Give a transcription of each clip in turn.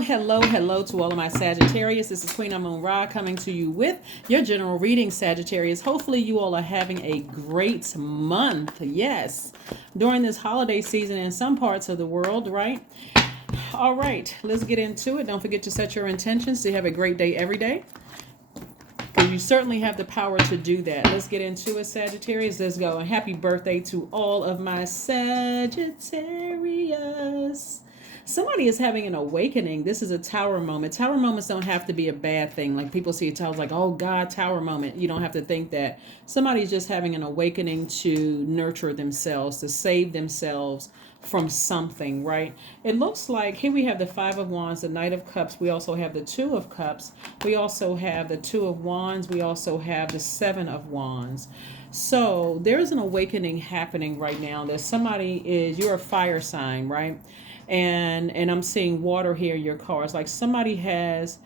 Hello to all of my Sagittarius. This is Queen Moon Ra coming to you with your general reading, Sagittarius. Hopefully you all are having a great month. Yes, during this holiday season in some parts of the world, right? All right, let's get into it. Don't forget to set your intentions to have a great day every day, because you certainly have the power to do that. Let's get into it, Sagittarius. Let's go. And happy birthday to all of my Sagittarius. Somebody is having an awakening. This is a tower moment. Tower moments don't have to be a bad thing. Like people see towers like, oh God, tower moment. You don't have to think that. Somebody's just having an awakening to nurture themselves, to save themselves from something, right? It looks like here we have the Five of Wands, the Knight of Cups. We also have the Two of Cups. We also have the Two of Wands. We also have the Seven of Wands. So there's an awakening happening right now. There's you're a fire sign, right? And I'm seeing water here in your cards. Like somebody has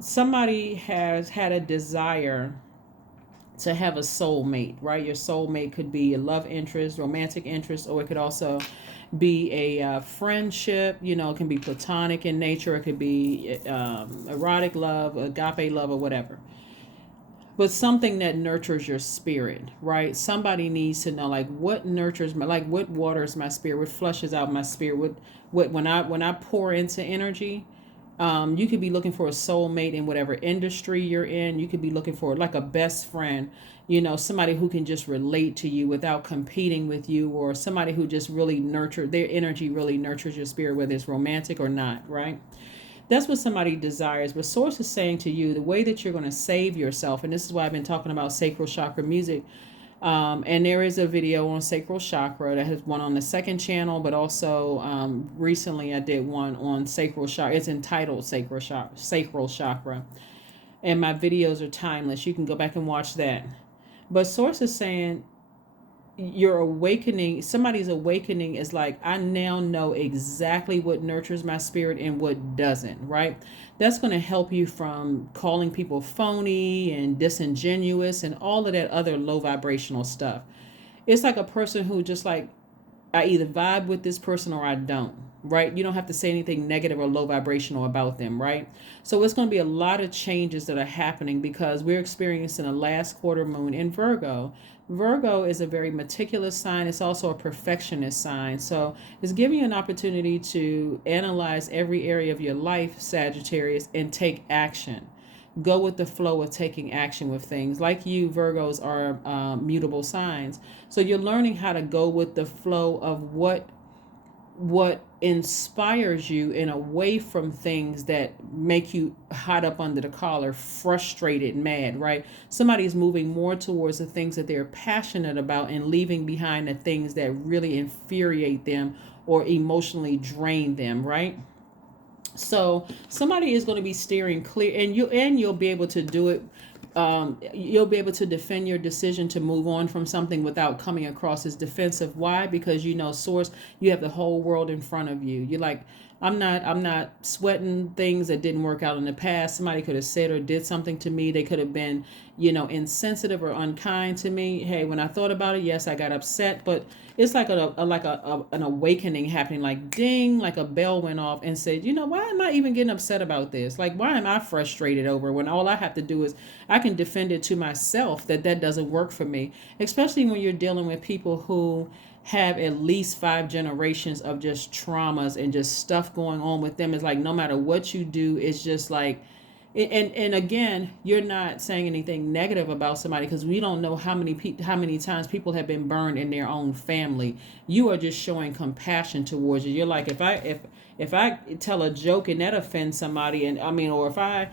had a desire to have a soulmate, right? Your soulmate could be a love interest, romantic interest, or it could also be a friendship. You know, it can be platonic in nature. It could be erotic love, agape love, or whatever. But something that nurtures your spirit, right? Somebody needs to know, like, what nurtures what waters my spirit, what flushes out my spirit, when I pour into energy. You could be looking for a soulmate in whatever industry you're in. You could be looking for like a best friend, somebody who can just relate to you without competing with you, or somebody who just really their energy really nurtures your spirit, whether it's romantic or not, right? That's what somebody desires. But Source is saying to you, the way that you're going to save yourself, and this is why I've been talking about sacral chakra music. And there is a video on sacral chakra that has one on the second channel, but also recently I did one on sacral chakra. It's entitled Sacral Chakra. And my videos are timeless. You can go back and watch that. But Source is saying somebody's awakening is like, I now know exactly what nurtures my spirit and what doesn't, right? That's going to help you from calling people phony and disingenuous and all of that other low vibrational stuff. It's like a person who just like, I either vibe with this person or I don't, right? You don't have to say anything negative or low vibrational about them, right? So it's going to be a lot of changes that are happening because we're experiencing a last quarter moon in Virgo. Virgo is a very meticulous sign. It's also a perfectionist sign. So it's giving you an opportunity to analyze every area of your life, Sagittarius, and take action. Go with the flow of taking action with things. Like you, Virgos are mutable signs. So you're learning how to go with the flow of what inspires you and away from things that make you hot up under the collar, frustrated, mad, right? Somebody's moving more towards the things that they're passionate about and leaving behind the things that really infuriate them or emotionally drain them, right? So somebody is going to be steering clear, and you'll be able to do it. You'll be able to defend your decision to move on from something without coming across as defensive. Why? Because Source, you have the whole world in front of you. You're like, I'm not sweating things that didn't work out in the past. Somebody could have said or did something to me. They could have been, insensitive or unkind to me. Hey, when I thought about it, yes, I got upset, but it's like an awakening happening, like ding, like a bell went off and said, why am I even getting upset about this? Like, why am I frustrated over when all I have to do is I can defend it to myself that doesn't work for me, especially when you're dealing with people who have at least 5 generations of just traumas and just stuff going on with them. It's like no matter what you do, it's just like, and again, you're not saying anything negative about somebody because we don't know how many times people have been burned in their own family. You are just showing compassion towards you. You're like, if I tell a joke and that offends somebody, and I mean, or if I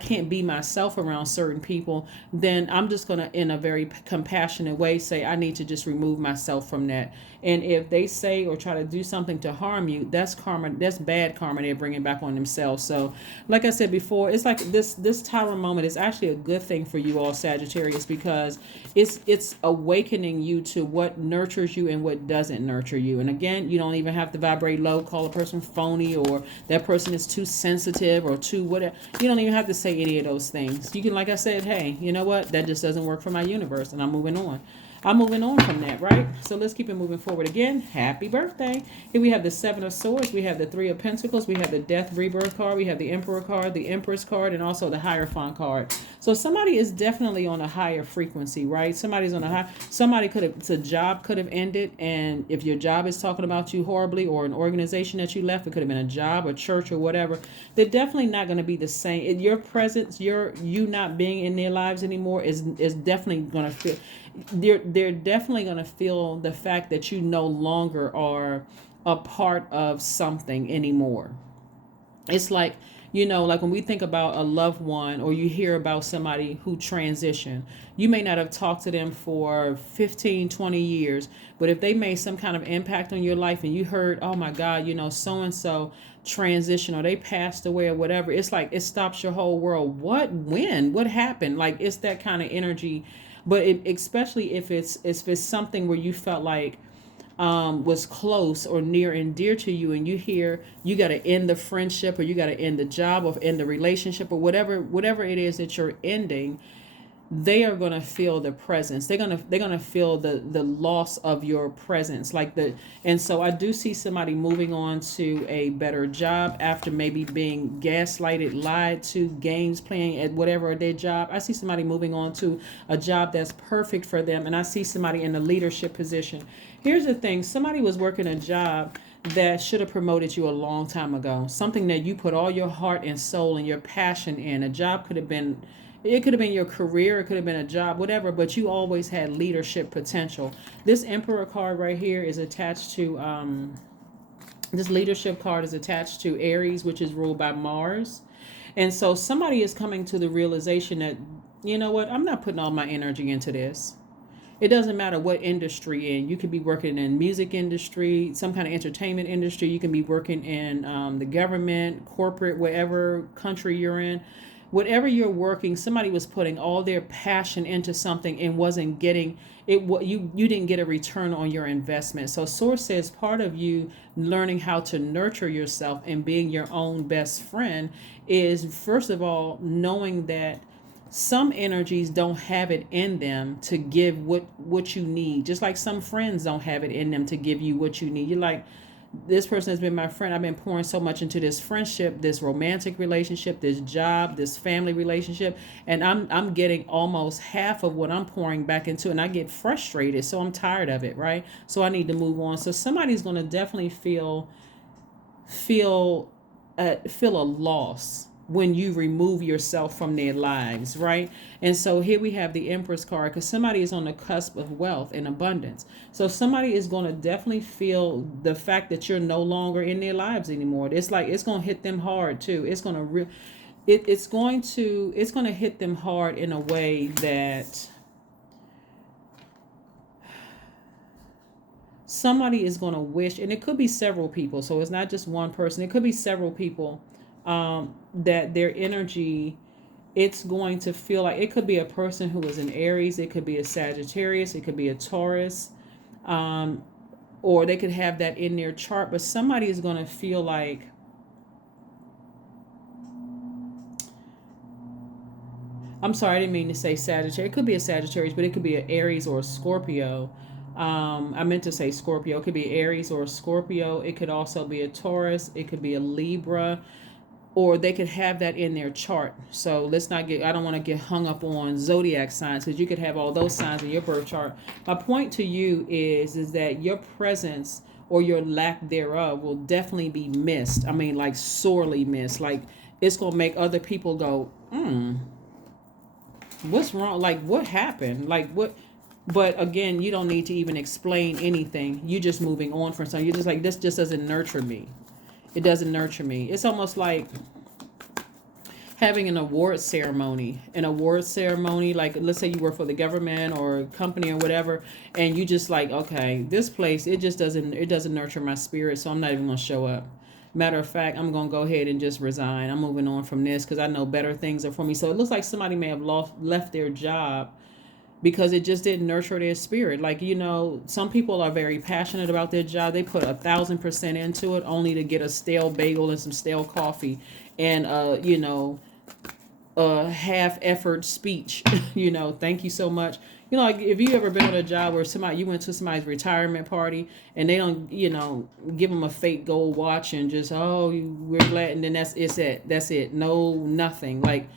can't be myself around certain people, then I'm just gonna, in a very compassionate way, say I need to just remove myself from that. And if they say or try to do something to harm you, that's karma. That's bad karma they're bringing back on themselves. So, like I said before, it's like this tower moment is actually a good thing for you all, Sagittarius, because it's awakening you to what nurtures you and what doesn't nurture you. And again, you don't even have to vibrate low, call a person phony, or that person is too sensitive or too whatever. You don't even have to say any of those things. You can, like I said, hey, you know what? That just doesn't work for my universe, and I'm moving on. I'm moving on from that, right? So let's keep it moving forward. Again, happy birthday. Here we have the Seven of Swords. We have the Three of Pentacles. We have the Death Rebirth card. We have the Emperor card, the Empress card, and also the Hierophant card. So somebody is definitely on a higher frequency, right? Somebody's on a high, somebody could have, the job could have ended. And if your job is talking about you horribly, or an organization that you left, it could have been a job, a church, or whatever. They're definitely not going to be the same. Your presence, you not being in their lives anymore is definitely going to feel, they're definitely going to feel the fact that you no longer are a part of something anymore. It's like, like when we think about a loved one, or you hear about somebody who transitioned, you may not have talked to them for 15, 20 years, but if they made some kind of impact on your life and you heard, oh my God, so-and-so transition, or they passed away, or whatever, it's like it stops your whole world. What happened? Like, it's that kind of energy. But especially if it's something where you felt like was close or near and dear to you, and you hear you got to end the friendship, or you got to end the job, or end the relationship, or whatever it is that you're ending, they are going to feel the presence. They're going to feel the loss of your presence, and so I do see somebody moving on to a better job after maybe being gaslighted, lied to, games playing at whatever their job. I see somebody moving on to a job that's perfect for them, and I see somebody in a leadership position. Here's the thing, somebody was working a job that should have promoted you a long time ago, something that you put all your heart and soul and your passion in. A job could have been, it could have been your career, it could have been a job, whatever, but you always had leadership potential. This Emperor card right here is attached to, this leadership card is attached to Aries, which is ruled by Mars. And so somebody is coming to the realization that, you know what, I'm not putting all my energy into this. It doesn't matter what industry in. You could be working in music industry, some kind of entertainment industry. You can be working in the government, corporate, whatever country you're in. Whatever you're working, somebody was putting all their passion into something and wasn't getting it. What you didn't get a return on your investment. So Source says part of you learning how to nurture yourself and being your own best friend is, first of all, knowing that some energies don't have it in them to give what you need. Just like some friends don't have it in them to give you what you need. You're like, this person has been my friend. I've been pouring so much into this friendship, this romantic relationship, this job, this family relationship, and I'm getting almost half of what I'm pouring back into, and I get frustrated. So I'm tired of it, right? So I need to move on. So somebody's going to definitely feel a loss when you remove yourself from their lives, right? And so here we have the Empress card, because somebody is on the cusp of wealth and abundance. So somebody is going to definitely feel the fact that you're no longer in their lives anymore. It's like it's going to hit them hard too. It's going to it's going to hit them hard in a way that somebody is going to wish, and it could be several people. So it's not just one person. It could be several people. That their energy, it's going to feel like, it could be a person who is an Aries, it could be a Sagittarius, it could be a Taurus, or they could have that in their chart, but somebody is going to feel like, I'm sorry, I didn't mean to say Sagittarius. It could be a Sagittarius, but it could be an Aries or a Scorpio. I meant to say Scorpio. It could be Aries or a Scorpio. It could also be a Taurus. It could be a Libra. Or they could have that in their chart. So let's not I don't want to get hung up on zodiac signs, because you could have all those signs in your birth chart. My point to you is that your presence or your lack thereof will definitely be missed. I mean, like sorely missed. Like it's going to make other people go, what's wrong? Like what happened? Like what? But again, you don't need to even explain anything. You just moving on from something. You're just like, this just doesn't nurture me. It doesn't nurture me. It's almost like having an award ceremony. Like let's say you work for the government or a company or whatever, and you just like, okay, this place, it doesn't nurture my spirit, so I'm not even going to show up. Matter of fact, I'm going to go ahead and just resign. I'm moving on from this because I know better things are for me. So it looks like somebody may have left their job because it just didn't nurture their spirit. Like, some people are very passionate about their job. They put 1,000% into it only to get a stale bagel and some stale coffee and, a half effort speech. Thank you so much. Like if you ever been on a job where you went to somebody's retirement party and they don't, give them a fake gold watch and just, oh, we're glad. And then that's it. No, nothing. Like,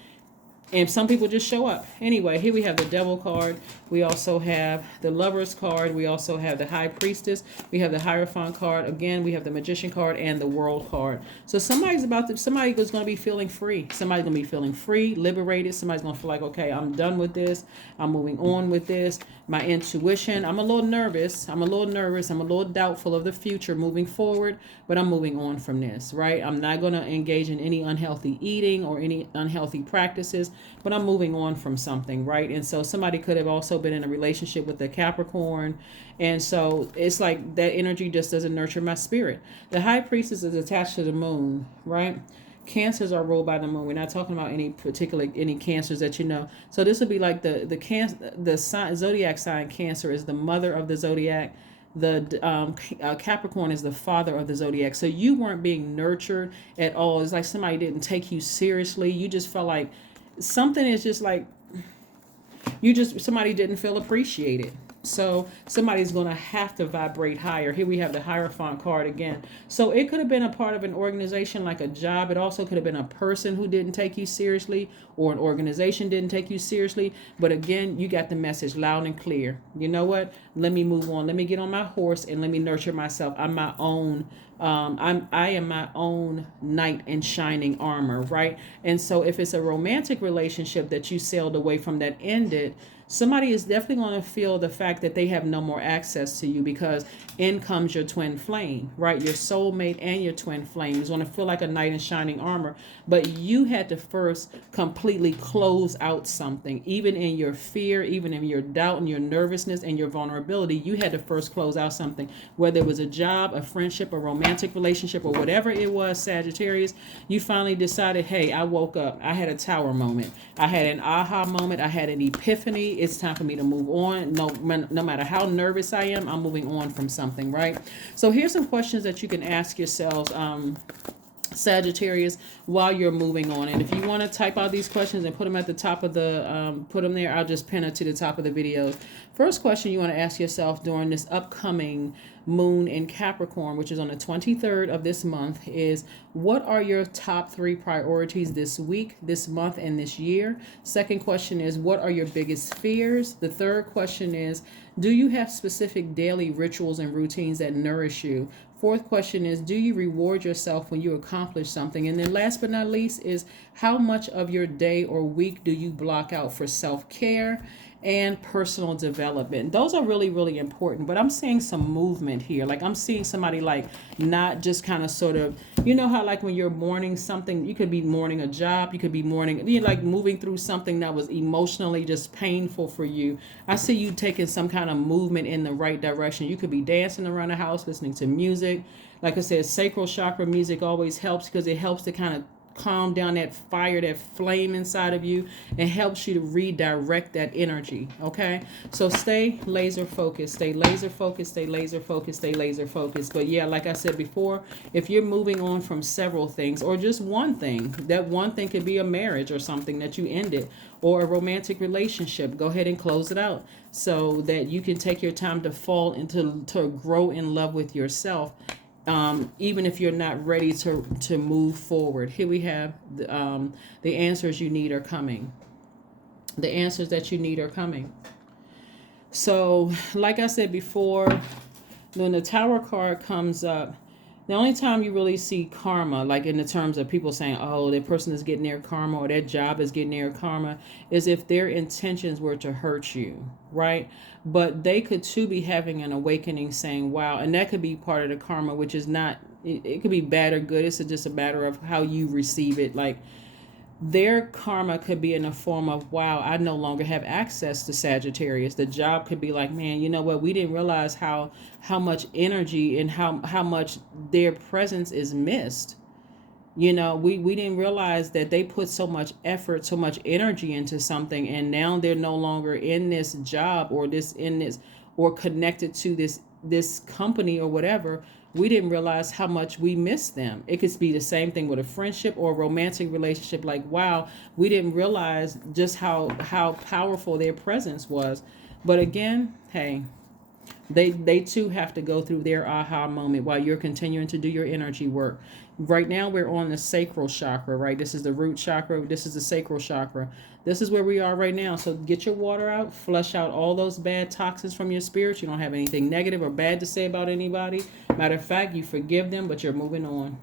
and some people just show up. Anyway, here we have the Devil card. We also have the Lovers card. We also have the High Priestess. We have the Hierophant card. Again, we have the Magician card and the World card. So somebody is going to be feeling free. Somebody's going to be feeling free, liberated. Somebody's going to feel like, okay, I'm done with this. I'm moving on with this. My intuition, I'm a little nervous. I'm a little doubtful of the future moving forward, but I'm moving on from this, right? I'm not going to engage in any unhealthy eating or any unhealthy practices, but I'm moving on from something, right? And so somebody could have also been in a relationship with a Capricorn. And so it's like that energy just doesn't nurture my spirit. The High Priestess is attached to the moon, right? Cancers are ruled by the moon. We're not talking about any cancers that you know. So this would be like the sign, zodiac sign Cancer is the mother of the zodiac. The Capricorn is the father of the zodiac. So you weren't being nurtured at all. It's like somebody didn't take you seriously. You just felt like something is just like somebody didn't feel appreciated. So somebody's going to have to vibrate higher. Here we have the Hierophant card again. So it could have been a part of an organization like a job. It also could have been a person who didn't take you seriously, or an organization didn't take you seriously. But again, you got the message loud and clear. You know what? Let me move on. Let me get on my horse and let me nurture myself. I'm my own. I am my own knight in shining armor, right? And so if it's a romantic relationship that you sailed away from that ended, somebody is definitely going to feel the fact that they have no more access to you, because in comes your twin flame, right? Your soulmate and your twin flame is going to feel like a knight in shining armor, but you had to first completely close out something. Even in your fear, even in your doubt and your nervousness and your vulnerability, you had to first close out something, whether it was a job, a friendship, a romantic relationship, or whatever it was. Sagittarius, you finally decided, hey, I woke up. I had a tower moment. I had an aha moment. I had an epiphany. It's time for me to move on. No matter how nervous I am, I'm moving on from something, right? So here's some questions that you can ask yourselves, Sagittarius, while you're moving on. And if you want to type out these questions and put them at the top of put them there, I'll just pin it to the top of the video. First question you want to ask yourself during this upcoming moon in Capricorn, which is on the 23rd of this month, is what are your top 3 priorities this week, this month, and this year? Second question is, what are your biggest fears? The third question is, do you have specific daily rituals and routines that nourish you? Fourth question is, do you reward yourself when you accomplish something? And then last but not least is, how much of your day or week do you block out for self-care and personal development? Those are really, really important. But I'm seeing some movement here. Like I'm seeing somebody like not just kind of sort of, you know how like when you're mourning something, you could be mourning a job, you could be mourning, like moving through something that was emotionally just painful for you. I see you taking some kind of movement in the right direction. You could be dancing around the house, listening to music. Like I said, sacral chakra music always helps, because it helps to kind of calm down that fire, that flame inside of you, and helps you to redirect that energy. Okay, so stay laser focused, stay laser focused, stay laser focused, stay laser focused. But yeah, like I said before, if you're moving on from several things or just one thing, that one thing could be a marriage or something that you ended, or a romantic relationship, go ahead and close it out so that you can take your time to fall into, to grow in love with yourself. Even if you're not ready to move forward. Here we have the answers you need are coming. The answers that you need are coming. So, like I said before, when the Tower card comes up, the only time you really see karma, like in the terms of people saying, oh, that person is getting their karma or that job is getting their karma, is if their intentions were to hurt you, right? But they could too be having an awakening saying, wow, and that could be part of the karma, which is not, it could be bad or good. It's just a matter of how you receive it. Like their karma could be in the form of, wow, I no longer have access to Sagittarius. The job could be like, man, you know what? We didn't realize how much energy and how much their presence is missed. You know, we didn't realize that they put so much effort, so much energy into something, and now they're no longer in this job or or connected to this company or whatever. we didn't realize how much we missed them. It could be the same thing with a friendship or a romantic relationship. Like, wow, we didn't realize just how powerful their presence was. But again, hey, they too have to go through their aha moment while you're continuing to do your energy work. Right now we're on the sacral chakra, right? This is the root chakra. This is the sacral chakra. This is where we are right now. So get your water out, flush out all those bad toxins from your spirit. You don't have anything negative or bad to say about anybody. Matter of fact, you forgive them, but you're moving on.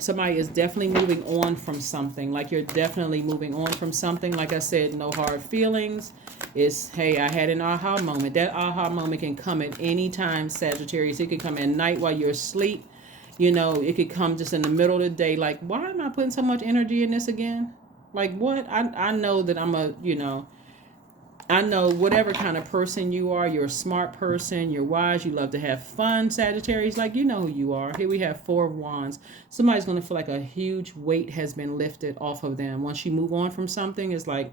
Somebody is definitely moving on from something. Like, you're definitely moving on from something. Like I said, no hard feelings. It's, hey, I had an aha moment. That aha moment can come at any time, Sagittarius. It could come at night while you're asleep. It could come just in the middle of the day. Like, why am I putting so much energy in this again? Like, what? I know that I know whatever kind of person you are, you're a smart person, you're wise, you love to have fun, Sagittarius, like, you know who you are. Here we have 4 of Wands. Somebody's going to feel like a huge weight has been lifted off of them. Once you move on from something, it's like,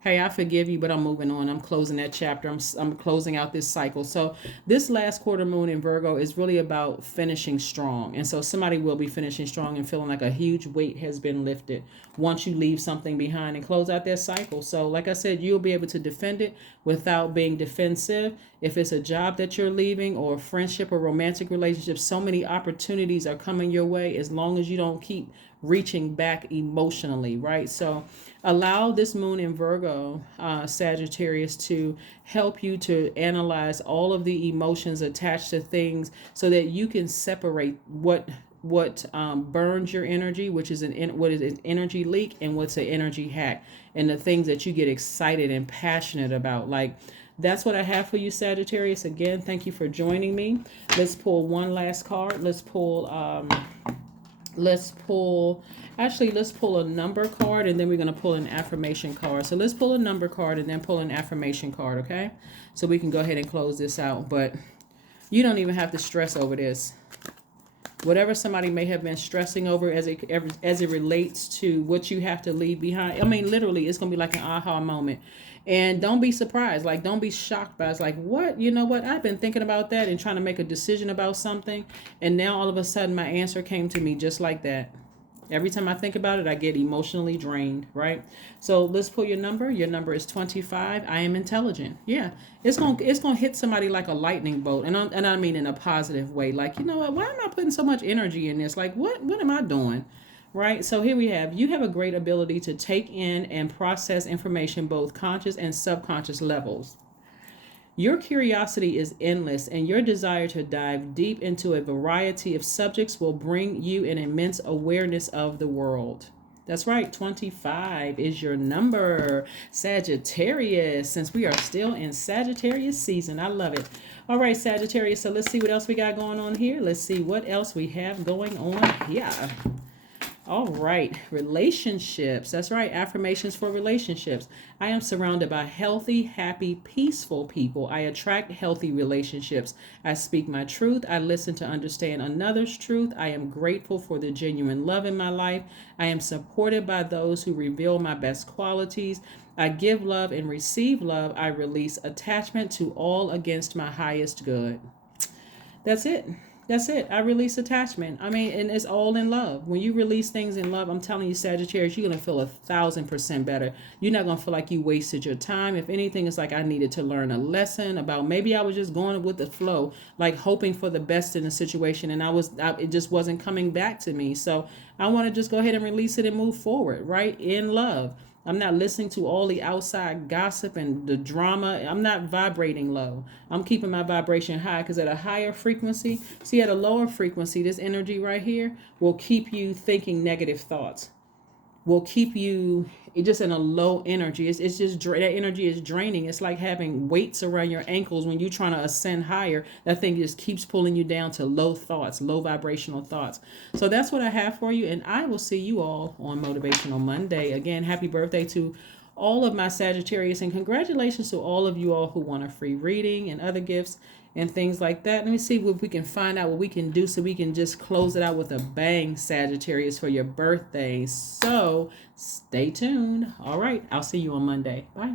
hey, I forgive you, but I'm moving on. I'm closing that chapter. I'm closing out this cycle. So this last quarter moon in Virgo is really about finishing strong. And so somebody will be finishing strong and feeling like a huge weight has been lifted once you leave something behind and close out that cycle. So like I said, you'll be able to defend it without being defensive. If it's a job that you're leaving or a friendship or romantic relationship, so many opportunities are coming your way as long as you don't keep reaching back emotionally, right? So allow this moon in Virgo, Sagittarius, to help you to analyze all of the emotions attached to things so that you can separate what burns your energy, which is what is an energy leak, and what's an energy hack, and the things that you get excited and passionate about. Like, that's what I have for you, Sagittarius. Again, thank you for joining me. Let's pull one last card. Let's pull a number card, and then we're going to pull an affirmation card. So let's pull a number card and then pull an affirmation card, okay? So we can go ahead and close this out. But you don't even have to stress over this. Whatever somebody may have been stressing over as it relates to what you have to leave behind. I mean, literally, it's going to be like an aha moment. And don't be surprised. Like, don't be shocked by it. It's like, what? You know what? I've been thinking about that and trying to make a decision about something. And now all of a sudden my answer came to me just like that. Every time I think about it, I get emotionally drained, right? So let's pull your number. Your number is 25. I am intelligent. Yeah, it's gonna hit somebody like a lightning bolt, and I mean in a positive way. Like, you know what? Why am I putting so much energy in this? Like, what am I doing? Right? So here we have, you have a great ability to take in and process information, both conscious and subconscious levels. Your curiosity is endless, and your desire to dive deep into a variety of subjects will bring you an immense awareness of the world. That's right, 25 is your number, Sagittarius, since we are still in Sagittarius season. I love it. All right, Sagittarius, so let's see what else we got going on here. Let's see what else we have going on here. All right, relationships. That's right, affirmations for relationships. I am surrounded by healthy, happy, peaceful people. I attract healthy relationships. I speak my truth. I listen to understand another's truth. I am grateful for the genuine love in my life. I am supported by those who reveal my best qualities. I give love and receive love. I release attachment to all against my highest good. That's it. That's it. I release attachment. I mean, and it's all in love. When you release things in love, I'm telling you, Sagittarius, you're going to feel 1,000% better. You're not going to feel like you wasted your time. If anything, it's like I needed to learn a lesson about, maybe I was just going with the flow, like hoping for the best in the situation, and it just wasn't coming back to me. So I want to just go ahead and release it and move forward, right? In love. I'm not listening to all the outside gossip and the drama. I'm not vibrating low. I'm keeping my vibration high, because at a higher frequency, see, at a lower frequency, this energy right here will keep you thinking negative thoughts. Will keep you just in a low energy. It's just that energy is draining. It's like having weights around your ankles when you're trying to ascend higher. That thing just keeps pulling you down to low thoughts, low vibrational thoughts. So that's what I have for you, and I will see you all on Motivational Monday. Again, happy birthday to all of my Sagittarius, and congratulations to all of you all who want a free reading and other gifts and things like that. Let me see what we can find out, what we can do, so we can just close it out with a bang, Sagittarius, for your birthday. So stay tuned. All right, I'll see you on Monday. Bye.